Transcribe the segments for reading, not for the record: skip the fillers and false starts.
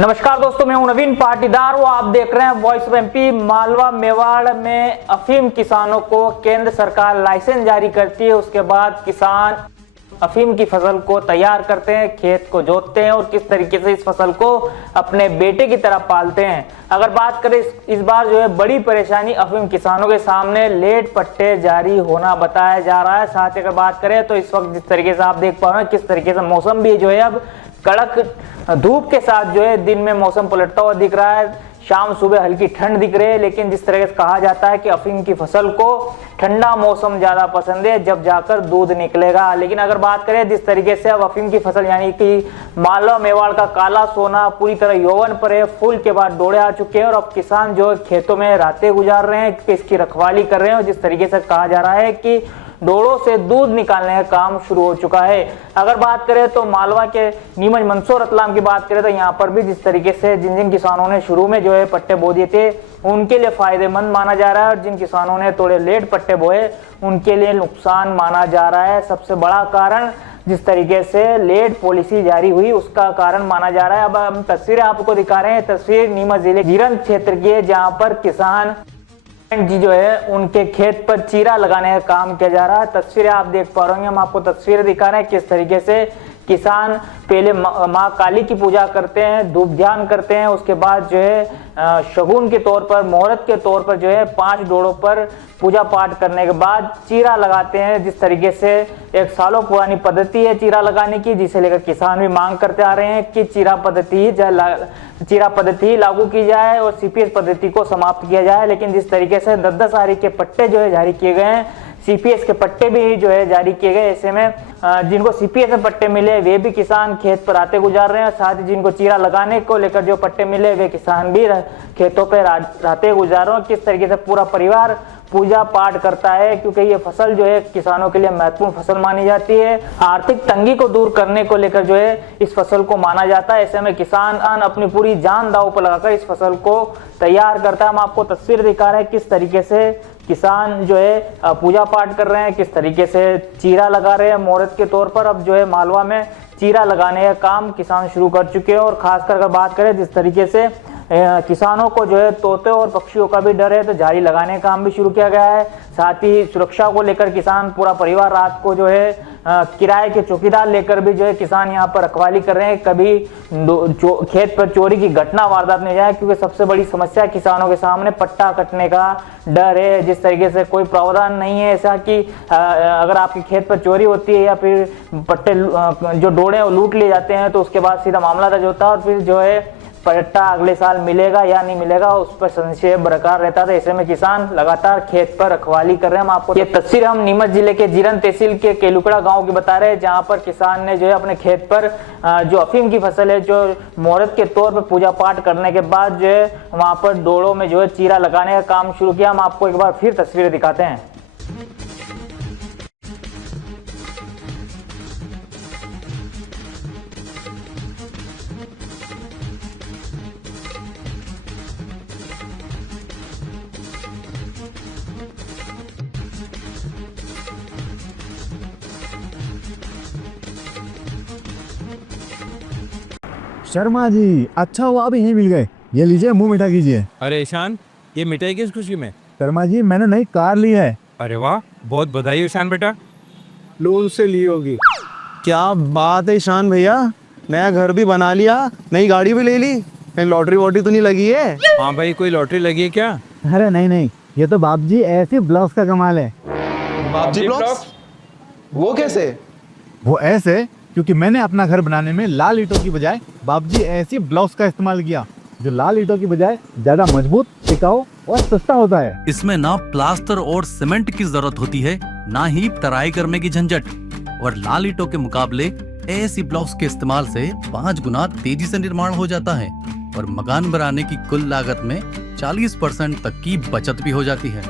नमस्कार दोस्तों, मैं हूं नवीन पाटीदार और आप देख रहे हैं voice of MP. Malwa Mewar में अफीम किसानों को केंद्र सरकार लाइसेंस जारी करती है। उसके बाद किसान अफीम की फसल को तैयार करते हैं, खेत को जोतते हैं और किस तरीके से इस फसल को अपने बेटे की तरह पालते हैं। अगर बात करें इस बार जो है बड़ी परेशानी अफीम किसानों के सामने लेट पट्टे जारी होना बताया जा रहा है। साथ ही अगर बात करें तो इस वक्त जिस तरीके से आप देख पा रहे हैं किस तरीके से मौसम भी जो है अब कड़क धूप के साथ जो है दिन में मौसम पलटता हुआ दिख रहा है, शाम सुबह हल्की ठंड दिख रही है। लेकिन जिस तरह से कहा जाता है कि अफीम की फसल को ठंडा मौसम ज्यादा पसंद है, जब जाकर दूध निकलेगा। लेकिन अगर बात करें जिस तरीके से अब अफीम की फसल यानी कि मालवा मेवाड़ का काला सोना पूरी तरह यौवन पर है, फूल के बाद डोड़े आ चुके हैं और अब किसान जो खेतों में रातें गुजार रहे हैं, इसकी रखवाली कर रहे हैं और जिस तरीके से कहा जा रहा है कि डोड़ों से दूध निकालने का काम शुरू हो चुका है। अगर बात करें तो मालवा के नीमच मंदसौर रतलाम की बात करें तो यहाँ पर भी जिस तरीके से जिन किसानों ने शुरू में जो है पट्टे बो दिए थे उनके लिए फायदेमंद माना जा रहा है और जिन किसानों ने थोड़े लेट पट्टे बोए उनके लिए नुकसान माना जा रहा है। सबसे बड़ा कारण जिस तरीके से लेट पॉलिसी जारी हुई उसका कारण माना जा रहा है। अब हम तस्वीरें आपको दिखा रहे हैं। तस्वीर नीमच जिले जीरन क्षेत्र की है, जहाँ पर किसान जी जो है उनके खेत पर चीरा लगाने का काम किया जा रहा है। तस्वीरें आप देख पा रहे हैं, हम आपको तस्वीरें दिखा रहे हैं किस तरीके से किसान पहले माँ काली की पूजा करते हैं, धूप ध्यान करते हैं, उसके बाद जो है शगुन के तौर पर मुहूर्त के तौर पर जो है 5 डोड़ों पर पूजा पाठ करने के बाद चीरा लगाते हैं। जिस तरीके से एक सालों पुरानी पद्धति है चीरा लगाने की, जिसे लेकर किसान भी मांग करते आ रहे हैं कि चीरा पद्धति लागू की जाए और सीपीएस पद्धति को समाप्त किया जाए। लेकिन जिस तरीके से 10-10 आरी के पट्टे जो है जारी किए गए हैं, सीपीएस के पट्टे भी जो है जारी किए गए, ऐसे में जिनको सीपीएस में पट्टे मिले वे भी किसान खेत पर रातें गुजार रहे हैं। साथ ही जिनको चीरा लगाने को लेकर जो पट्टे मिले वे किसान भी खेतों पर रातें गुजार रहे हैं। किस तरीके से पूरा परिवार पूजा पाठ करता है, क्योंकि ये फसल जो है किसानों के लिए महत्वपूर्ण फसल मानी जाती है। आर्थिक तंगी को दूर करने को लेकर जो है इस फसल को माना जाता है। ऐसे में किसान अपनी पूरी जान दांव पर लगाकर इस फसल को तैयार करता है। हम आपको तस्वीर दिखा रहे हैं किस तरीके से किसान जो है पूजा पाठ कर रहे हैं, किस तरीके से चीरा लगा रहे हैं मुहूर्त के तौर पर। अब जो है मालवा में चीरा लगाने का काम किसान शुरू कर चुके हैं और खासकर अगर बात करें जिस तरीके से किसानों को जो है तोते और पक्षियों का भी डर है तो जाली लगाने का काम भी शुरू किया गया है। साथ ही सुरक्षा को लेकर किसान पूरा परिवार रात को जो है किराए के चौकीदार लेकर भी जो है किसान यहाँ पर रखवाली कर रहे हैं, कभी खेत पर चोरी की घटना वारदात नहीं जाए, क्योंकि सबसे बड़ी समस्या किसानों के सामने पट्टा कटने का डर है। जिस तरीके से कोई प्रावधान नहीं है ऐसा कि अगर आपके खेत पर चोरी होती है या फिर पट्टे जो डोड़े लूट लिए जाते हैं तो उसके बाद सीधा मामला दर्ज होता है और फिर जो है पट्टा अगले साल मिलेगा या नहीं मिलेगा उस पर संशय बरकरार रहता था। ऐसे में किसान लगातार खेत पर रखवाली कर रहे हैं। हम आपको ये तस्वीर हम नीमच जिले के जीरन तहसील के केलुकड़ा गांव की बता रहे हैं, जहां पर किसान ने जो है अपने खेत पर जो अफीम की फसल है जो मुहूर्त के तौर पर पूजा पाठ करने के बाद जो है वहां पर डोड़ों में जो है चीरा लगाने का काम शुरू किया। हम आपको एक बार फिर तस्वीरें दिखाते हैं। शर्मा जी, अच्छा हुआ आप यहीं मिल गए। ये लीजिए, मुंह मीठा कीजिए। अरे ईशान, ये मिठाई किस खुशी में? शर्मा जी, मैंने नई कार ली है। अरे वाह, बहुत बधाई ईशान बेटा। लोन से ली होगी। क्या बात है ईशान भैया, नया घर भी बना लिया, नई गाड़ी भी ले ली, कहीं लॉटरी वॉटरी तो नहीं लगी है? हाँ भाई, कोई लॉटरी लगी है क्या? अरे नहीं, ये तो बाप जी ऐसे ब्लॉक्स का कमाल है। बापजी ब्लॉक्स? वो कैसे? वो ऐसे क्योंकि मैंने अपना घर बनाने में लाल ईंटों की बजाय बापजी ऐसी ब्लॉक्स का इस्तेमाल किया जो लाल ईंटों की बजाय ज्यादा मजबूत, टिकाऊ और सस्ता होता है। इसमें ना प्लास्टर और सीमेंट की जरूरत होती है, ना ही तराई करने की झंझट, और लाल ईंटों के मुकाबले ऐसी ब्लॉक्स के इस्तेमाल से 5 गुना तेजी से निर्माण हो जाता है और मकान बनाने की कुल लागत में 40% तक की बचत भी हो जाती है।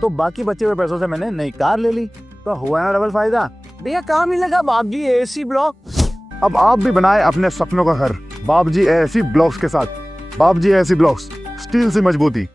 तो बाकी बचे हुए पैसों से मैंने नई कार ले ली, तो हुआ ना डबल फायदा। भैया काम नहीं लगा बापजी एसी ब्लॉक। अब आप भी बनाए अपने सपनों का घर बाबूजी ऐसी ब्लॉक्स के साथ। बाबूजी ऐसी ब्लॉक्स, स्टील से मजबूती।